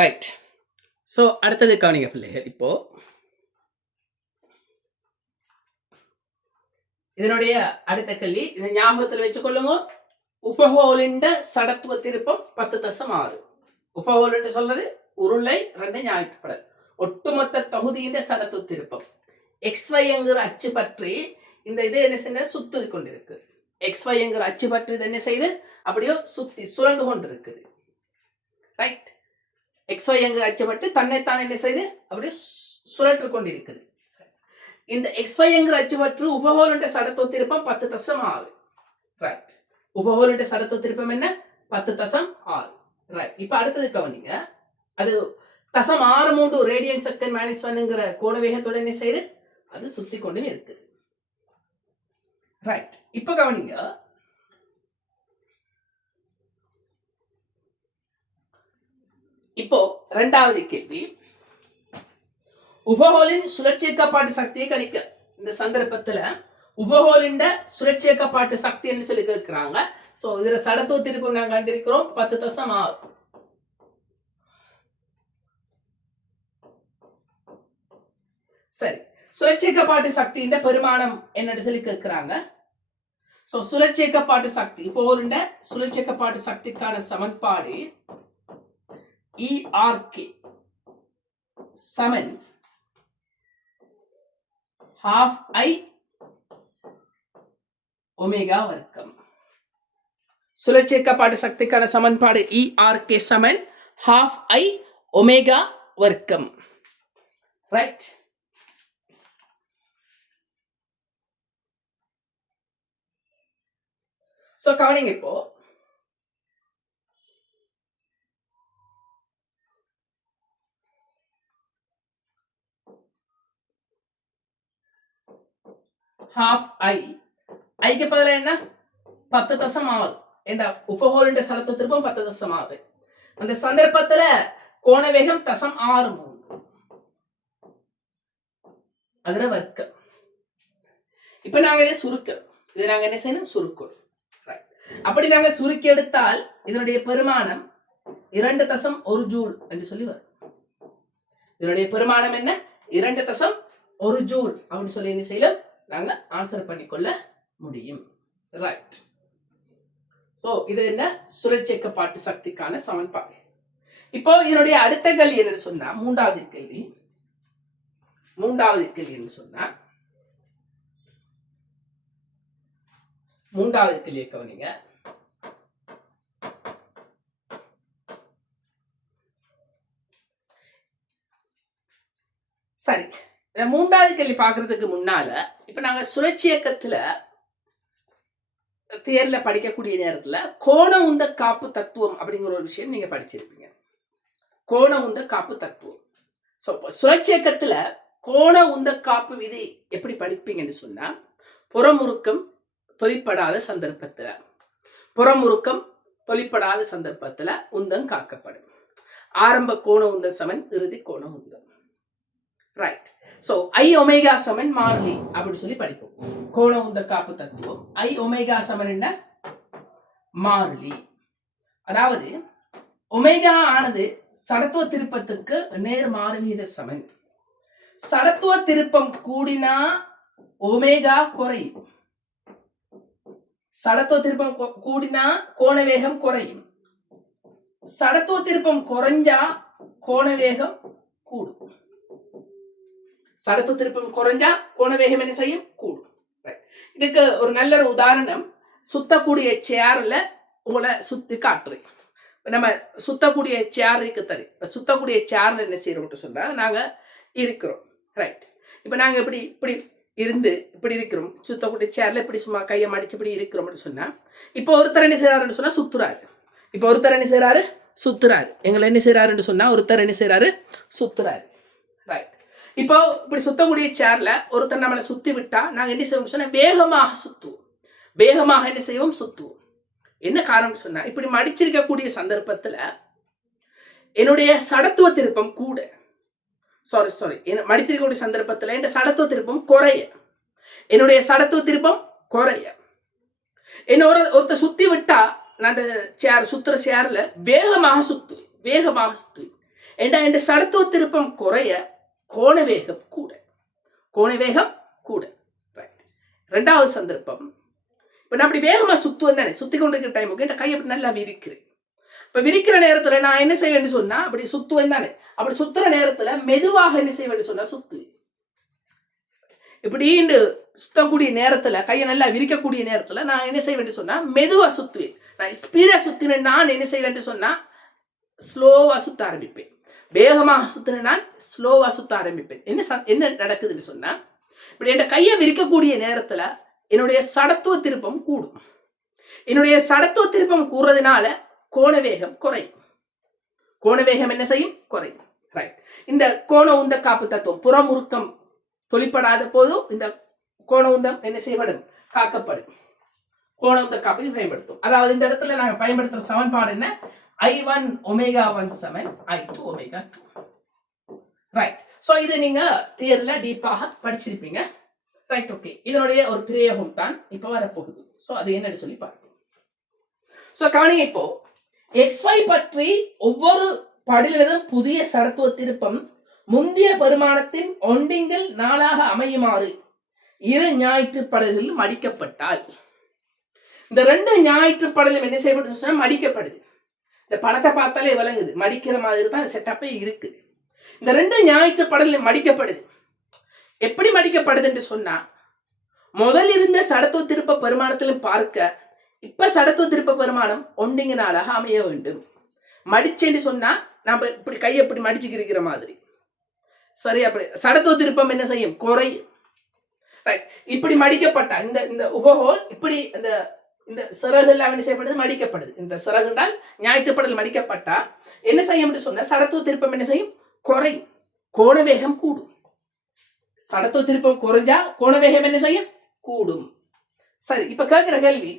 Right. So அடுத்தது கவனிங்க பிள்ளைகள். இப்போ இதனுடைய அடுத்த கேள்வி இதை ஞாபகத்தில் வச்சுக்கொள்ளுங்க. உபகோலிண்ட சடத்துவ திருப்பம் 10.6. உபகோல் என்று சொல்றது உருளை 2 ஞாயிற்றுப்படல் ஒட்டுமொத்த தொகுதியின் சடத்துவ திருப்பம் XY என்கிற அச்சு பற்றி இந்த இது என்ன செய்ய சுத்தி கொண்டிருக்கு. XY என்கிற அச்சு பற்றி இது என்ன செய்து அப்படியோ சுத்தி சுரண்டு கொண்டு இருக்குது. ரைட். XY என்கிற அச்சு பற்றி தன்னைத்தான் என்ன செய்து அப்படியே சுழற்று கொண்டிருக்குது. இந்த XY என்கிற அச்சு பற்றி உபகோலுண்ட சடத்துவ திருப்பம் 10.6. ரைட். உபகோலுண்ட சடத்துவ திருப்பம் என்ன 10.6. ரைட். இப்ப அடுத்தது கவனிங்க. அது 0.63 ரேடியன் செகண்ட் -1 கோண வேகத்தோட என்ன செய்து அது சுத்தி கொண்டு இருக்குது. ரைட். இப்ப கவனிங்க. இப்போ இரண்டாவது கேள்வி, உபகோலின் சுழற்சியக்கப்பாட்டு சக்தியை கணிக்க. இந்த சந்தர்ப்பத்துல உபகோலின் சுழற்சியக்கப்பாட்டு சக்தி என்று சொல்லி கேட்கிறாங்க. சோ இதுல சடத்துவ திருப்பம் நாங்க கண்டிருக்கிறோம் 10.6. சரி, சுழற்சியக்கப்பாட்டு சக்தியின் பெருமானம் என்னன்னு சொல்லி கேட்கிறாங்க. சோ சுழற்சியக்கப்பாட்டு சக்தி உபகோலின் சுழற்சியக்கப்பாட்டு சக்திக்கான சமன்பாடு ERK சமன் ½ I ஒமேகா வர்க்கம். சுழற்சியக்கப்பாட்டு சக்திக்கான சமன்பாடு ERK சமன் ½ I ஒமேகா வர்க்கம். ரைட். சோ கவனிங்க. இப்போ ½ I ஐக்கு பதிலா என்ன 10.6 என்ற உபகோலின் சடத்துவ திருப்பம் 10.6. அந்த சந்தர்ப்பத்துல கோண வேகம் 0.63 அதுல வர்க்கம். இப்ப நாங்க இதை சுருக்கிறோம். இதை நாங்க என்ன செய்யணும் சுருக்கணும். அப்படி நாங்க சுருக்கி எடுத்தால் இதனுடைய பெருமானம் 2.1 ஜூல் என்று சொல்லி வரும். இதனுடைய பெருமானம் என்ன 2.1 ஜூல் அப்படின்னு சொல்லி என்ன செய்யலாம் நாங்க ஆன்சர் பண்ணிக்கொள்ள முடியும். ரைட். சோ இது என்ன சுழற்சியக்கப்பாட்டு சக்திக்கான சமன்பாடு. இப்போ இதனுடைய அடுத்த கேள்வி என்னன்னு சொன்னா மூன்றாவது கேள்வி என்று சொன்னா மூன்றாவது கேள்வியை கவனிங்க. சரி, மூன்றாவது கேள்வி பாக்குறதுக்கு முன்னால இப்ப நாங்க சுழற்சி இயக்கத்துல தேர்ல படிக்கக்கூடிய நேரத்துல கோண உந்த காப்பு தத்துவம் அப்படிங்கிற ஒரு விஷயம் நீங்க படிச்சிருப்பீங்க. கோண உந்த காப்பு தத்துவம். சுழற்சி இயக்கத்துல கோண உந்த காப்பு விதி எப்படி படிப்பீங்கன்னு சொன்னா புறமுறுக்கம் தொழிற்படாத சந்தர்ப்பத்துல உந்தம் காக்கப்படும். ஆரம்ப கோண உந்தம் சமன் இறுதி கோண உந்தம். ரைட். சோ I ஒமேகா சமன் மாறிலி அப்படின்னு சொல்லி படிப்போம். கோண உந்த காப்பு தத்துவம் I ஒமேகா சமன் என்ன மாறிலி. அதாவது ஒமேகா ஆனது சடத்துவ திருப்பத்துக்கு நேர் மாறு வீத சமன். சடத்துவ திருப்பம் கூடினா ஒமேகா குறையும். சடத்துவ திருப்பம் கூடினா கோண வேகம் குறையும். சடத்துவ திருப்பம் குறைஞ்சா கோண வேகம் கூடும். சடத்துவ திருப்பம் குறைஞ்சா கோண வேகம் என்ன செய்யும் கூடும். இதுக்கு ஒரு நல்ல ஒரு உதாரணம் சுத்தக்கூடிய சேர்ல உங்களை சுத்தி காட்டுறேன். நம்ம சுத்தக்கூடிய சேர் இருக்கு தனி. சுத்தக்கூடிய சேர்ல என்ன செய்யறோம்னு சொன்னா நாங்க இருக்கிறோம். ரைட். இப்ப நாங்க இப்படி இருந்து இப்படி இருக்கிறோம். சுத்தக்கூடிய சேர்ல இப்படி சும்மா கையை மடிச்சு இப்படி இருக்கிறோம்னு சொன்னா இப்போ ஒருத்தர் என்ன செய்யறாருன்னு சொன்னா சுத்துறாரு. எங்களை என்ன செய்யறாருன்னு சொன்னா ஒருத்தர் என்ன செய்யறாரு சுத்துறாரு. ரைட். இப்போ இப்படி சுத்தக்கூடிய சேர்ல ஒருத்தர் நம்மளை சுத்தி விட்டா நாங்க என்ன செய்வோம் சொன்னா வேகமாக என்ன செய்வோம் சுத்துவோம். என்ன காரணம் சொன்னா இப்படி மடிச்சிருக்கக்கூடிய சந்தர்ப்பத்துல என்னுடைய சடத்துவ திருப்பம் கூட மடித்திருக்கக்கூடிய சந்தர்ப்பத்துல என் சடத்துவ திருப்பம் குறைய என்னுடைய சடத்துவ திருப்பம் குறைய என்ன ஒருத்த சுத்தி விட்டா நான் அந்த சேர் சுத்துற சேர்ல வேகமாக சுத்துவேன். என்ற சடத்துவ திருப்பம் குறைய கோணவேகம் கூட. கோணவேகம் கூட. ரெண்டாவது சந்தர்ப்பம், இப்ப நான் அப்படி வேகமா சுத்துவேன் தானே, சுத்தி கொண்டிருக்கிற டைமுக்கு என் கையை அப்படி நல்லா விரிக்கிறேன். இப்ப விரிக்கிற நேரத்துல நான் என்ன செய்வேன்னு சொன்னா அப்படி சுத்துவேன் தானே, அப்படி சுத்துற நேரத்துல மெதுவாக என்ன செய்வேன்னு சொன்னா சுத்துவேன். இப்படி சுத்தக்கூடிய நேரத்துல, கையை நல்லா விரிக்கக்கூடிய நேரத்துல நான் என்ன செய்வேன்னு சொன்னா மெதுவா சுத்துவேன். நான் ஸ்பீடா சுத்தினேன், நான் என்ன செய்வேன்னு சொன்னா ஸ்லோவா சுத்த ஆரம்பிப்பேன். வேகமாக சுத்தின நான் ஸ்லோவா சுத்த ஆரம்பிப்பேன். என்ன நடக்குதுன்னு சொன்னா, இப்படி என் கையை விரிக்கக்கூடிய நேரத்துல என்னுடைய சடத்துவ திருப்பம் கூடும். என்னுடைய சடத்துவ திருப்பம் கூடுறதுனால கோணவேகம் குறையும். கோணவேகம் என்ன செய்யும்? குறையும். ரைட். இந்த கோண உந்த காப்பு தத்துவம், புறமுறுக்கம் தொழிற்படாத போது இந்த கோண உந்தம் என்ன செய்யப்படும்? காக்கப்படும். கோண உந்த காப்பை பயன்படுத்தும். அதாவது இந்த இடத்துல நாங்க பயன்படுத்துற சமன்பாடு என்ன? I1 ω1 சமன் I2 ω2. ரைட். சோ இது நீங்க தியரில டீப்பாக படிச்சிருப்பீங்க. ரைட். ஓகே, இதனுடைய ஒரு பிரயோகம் தான் இப்ப வரப்போகுது. சோ அது என்னன்னு சொல்லி பார்ப்போம். சோ கவனிங்க, இப்போ XY பற்றி ஒவ்வொரு படியிலும் புதிய சடத்துவ திருப்பம் முந்தைய பெருமானத்தின் ஒண்டிங்கில் நாளாக அமையுமாறு இரு ஞாயிற்று படல்களில் மடிக்கப்பட்டால், இந்த ரெண்டு ஞாயிற்று படலும் என்ன செய்யப்பட்டு மடிக்கப்படுது. இந்த படத்தை பார்த்தாலே விளங்குது, மடிக்கிற மாதிரி தான் செட்டப்பே இருக்கு. இந்த ரெண்டு ஞாயிற்று படலும் மடிக்கப்படுது. எப்படி மடிக்கப்படுது என்று சொன்னா, முதல் இருந்த சடத்துவ திருப்ப பெருமானத்திலும் பார்க்க இப்ப சடத்துவ திருப்ப பெருமானம் ஒண்டிங்க நாளாக அமைய வேண்டும். மடிச்சேன்னு சொன்னா நாம இப்படி கையை இப்படி மடிச்சுக்கிற மாதிரி சரியா, அப்படி சடத்துவ திருப்பம் என்ன செய்யும்? குறையும். இப்படி மடிக்கப்பட்டா இந்த இந்த உபகோல் இப்படி இந்த சிறகு எல்லாம் என்ன செய்யப்படுது? மடிக்கப்படுது. இந்த சிறகுண்டால் ஞாயிற்றுப்படல் மடிக்கப்பட்டா என்ன செய்யும் சொன்ன சடத்துவ திருப்பம் என்ன செய்யும்? குறையும். கோணவேகம் கூடும். சடத்துவ திருப்பம் குறைஞ்சா கோணவேகம் என்ன செய்யும்? கூடும். சரி, இப்ப கேட்கிற கேள்வி,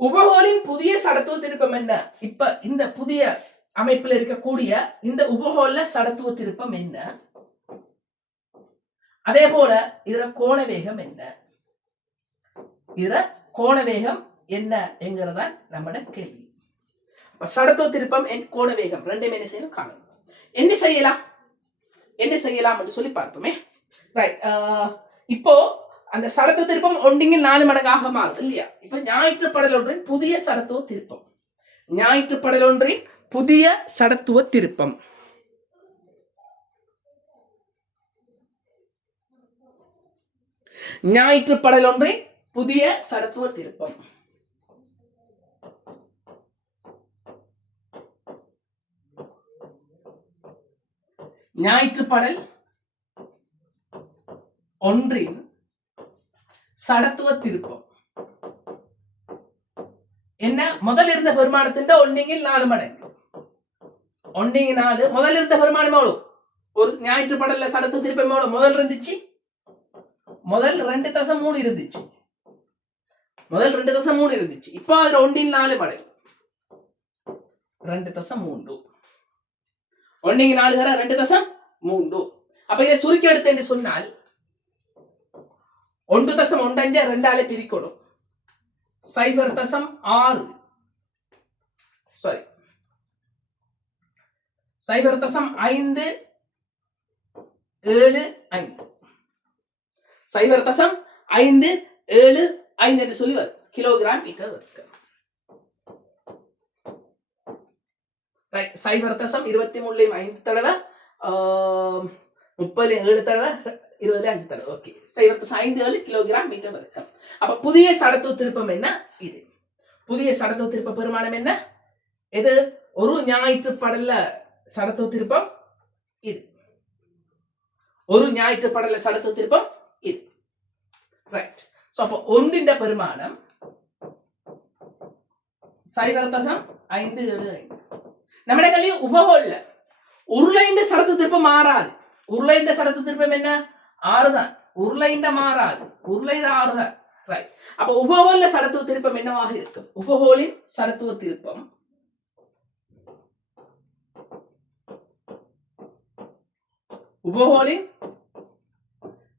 உபகோலின் புதிய சடத்துவ திருப்பம் என்ன? இப்ப இந்த புதிய அமைப்பில் இருக்கக்கூடிய இந்த உபகோல்ல சடத்துவ திருப்பம் என்ன? அதே போல இதுல கோணவேகம் என்ன? இதுல கோணவேகம் என்ன என்கிறதா நம்மட கேள்வி. சடத்துவ திருப்பம் கோணவேகம் ரெண்டுமே என்ன செய்யணும்? காணும். என்ன செய்யலாம் என்று சொல்லி பார்ப்போமே. ரைட். இப்போ அந்த சடத்துவ திருப்பம் ஒண்டிங்கில் 4 மடங்காக மாறுது இல்லையா? இப்ப ஞாயிற்றுப்படல் ஒன்றின் புதிய சடத்துவ திருப்பம், ஞாயிற்றுப்படல் ஒன்றின் புதிய சடத்துவ திருப்பம். ஞாயிற்றுப்படல் ஒன்றின் புதிய சடத்துவ திருப்பம். ஞாயிற்றுப்படல் ஒன்றின் சடத்துவ திருப்பம் என்ன? முதல் இருந்த பெருமானத்தின் ஒன்னிங்கில் 4 மடங்கு. ஒன்னிங்க 4. முதல் இருந்த பெருமானம் எவ்வளவு? ஒரு ஞாயிற்றுப்படல்ல சடத்துவ திருப்பம் எவ்வளவு முதல் இருந்துச்சு? முதல் 2.3 இருந்துச்சு. முதல் 2.3 இருந்துச்சு. இப்போ அதுல 1/4 மடங்கு 2.3. 1/4 தர 2.3. அப்ப இதை சுருக்கி எடுத்து என்று சொன்னால் 1.15 2ஆல பிரிக்கணும். 0.6 சாரி 0.575 0.575 என்று சொல்லி வரும் கிலோகிராம் மீட்டர் இருக்கு. 0.23 தடவை 30 தடவை 20 தடவை. ஓகே, 0.57 கிலோகிராம் மீட்டர் இருக்கு. அப்ப புதிய சடத்துவ திருப்பம் என்ன? இது புதிய சடத்துவ திருப்ப பெருமானம் என்ன? எது? ஒரு ஞாயிற்றுப்படல்ல சடத்துவ திருப்பம் இது. ஒரு ஞாயிற்றுப்படல்ல சடத்துவ திருப்பம் இது. ரைட். சோ அப்ப ஒன்றின் பெருமானம் 0.575. നമ്മുടെ കളി ഉപഹോളില് ഉരുളയിന്റെ സടത്തു തിരുപ്പം മാറാതെ. ഉരുളയിന്റെ സടത്തു തിരുപ്പം என்ன? 6 தான். உருளைண்ட மாறாது. உருளையில 6 தான். ரைட். அப்ப உபஹோல்ல சடத்துவ திருப்பம் என்னவாக இருக்கும்? உபஹோலின் சடத்துவ திருப்பம் உபஹோலின்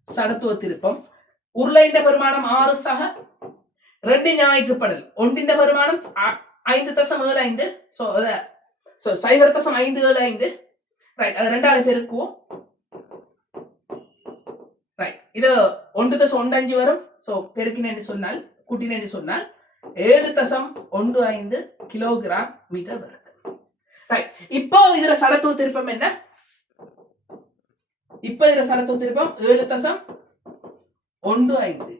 சடத்துவ திருப்பம் உருளைண்ட பெருமானம் 6 சக 2 ஞாயிற்றுப்படல். ஒன்றின் பெருமானம் 5.75. So so 0.575 right. அது 2ஆல பெருக்குவோம். ரைட். இது 1.15 வரும். ஸோ பெருக்கினேன்னு சொன்னால் கூட்டினேன்னு சொன்னால் 7.15 கிலோகிராம் மீட்டர் வரும். ரைட். இப்போ இதுல சடத்துவ திருப்பம் என்ன? இப்போ இதுல சடத்துவ திருப்பம் 7.15.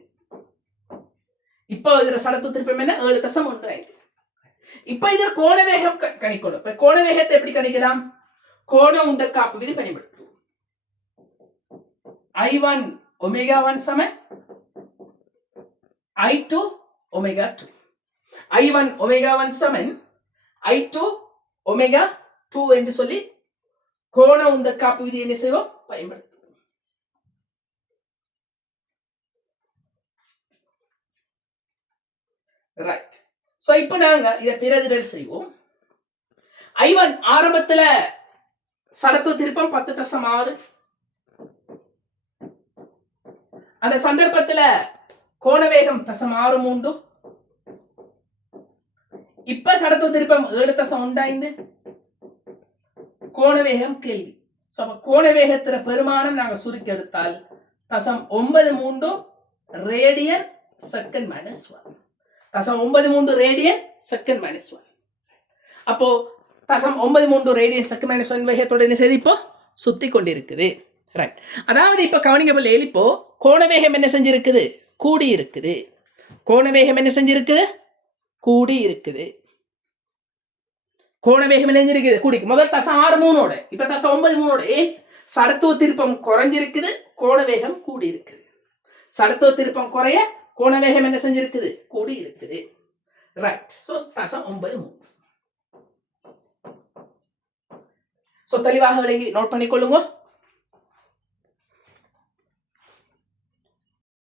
இப்போ இதுல சடத்துவ திருப்பம் என்ன? 7.15. இப்போ இதுல கோண வேகம் கணிக்கணும். இப்ப கோண வேகத்தை எப்படி கணிக்கலாம்? கோண உந்த காப்பு விதி பயன்படுத்துவோம். I1 ω1 சமன் I2 ω2. I1 ω1 சமன் I2 ω2 என்று சொல்லி கோண உந்த காப்பு விதி என்ன செய்வோம்? பயன்படுத்துவோம். ரைட். சோ இப்போ நாங்க இத பிரதிடல் செய்வோம். I1 ஆரம்பத்துல சடத்துவ திருப்பம் 10.6. அந்த சந்தர்ப்பத்துல கோண வேகம் 0.63. இப்ப சடத்துவ திருப்பம் 7.15. கோண வேகம் கேள்வி. சோ கோண வேகத்திற பெருமானம் நாங்க சுருக்கி எடுத்தால் 0.93 radian second minus 1. 0.93 radian second minus 1. அப்போ 0.93 ரேடியன் செகண்ட் மைனஸ் 1 வேகத்தோட என்ன செய்து இப்போ சுத்தி கொண்டிருக்குது. ரைட். அதாவது இப்ப கவனிக்கப்பல் இப்போ கோண வேகம் என்ன செஞ்சிருக்குது? கூடி இருக்குது. கோண வேகம் என்ன செஞ்சிருக்குது? கூடி இருக்குது. கோண வேகம் என்ன செஞ்சிருக்குது? கூடி. முதல் 0.63ஓட இப்ப 0.93ஓட ஏன்? சடத்துவ திருப்பம் குறைஞ்சிருக்குது, கோண வேகம் கூடி இருக்குது. சடத்துவ திருப்பம் குறைய கோண வேகம் என்ன செஞ்சிருக்குது? கூடி இருக்குது. ரைட். சோ 0.93. சோ தெளிவாக விளங்கி நோட் பண்ணிக்கொள்ளுங்க.